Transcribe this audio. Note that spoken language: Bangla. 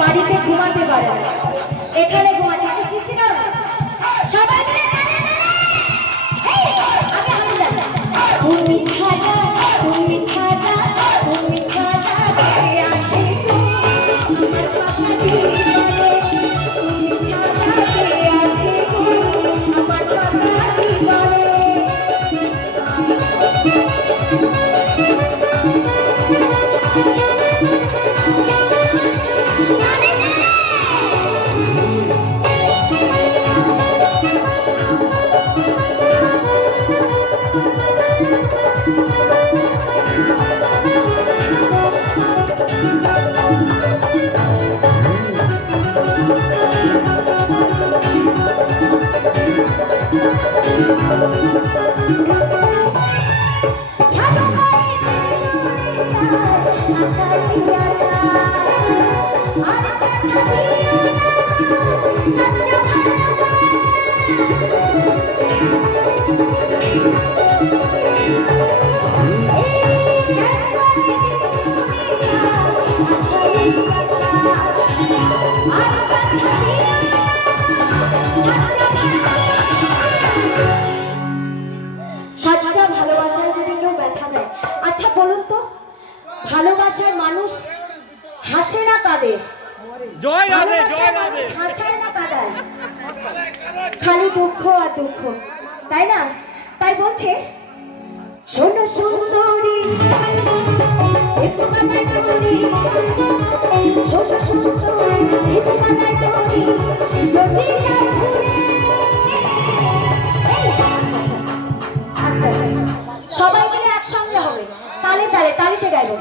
বাড়িতে ঘুমাতে পারে না, এখানে ঘুমাতে আগে চিঠি দাও সবাই মিলে তুমি খাজা তুমি খাজা তুমি খাজা আছে আমার পাখা দিয়ে তুমি খাজা আছে আমার পাখা দিয়ে সচ্চা ভালোবাসার যদি কেউ ব্যথা দেয়, আচ্ছা বলুন তো, ভালোবাসার মানুষ হাসে না কাঁদে? জয় রাধে, জয় রাধে। হাসায় না কাঁদায়, খালি দুঃখ আর দুঃখ, তাই না? তাই বলছে, শোনো সুন্দরী সবাই মিলে একসঙ্গে হবে, তালে তালে তালিতে গাইব।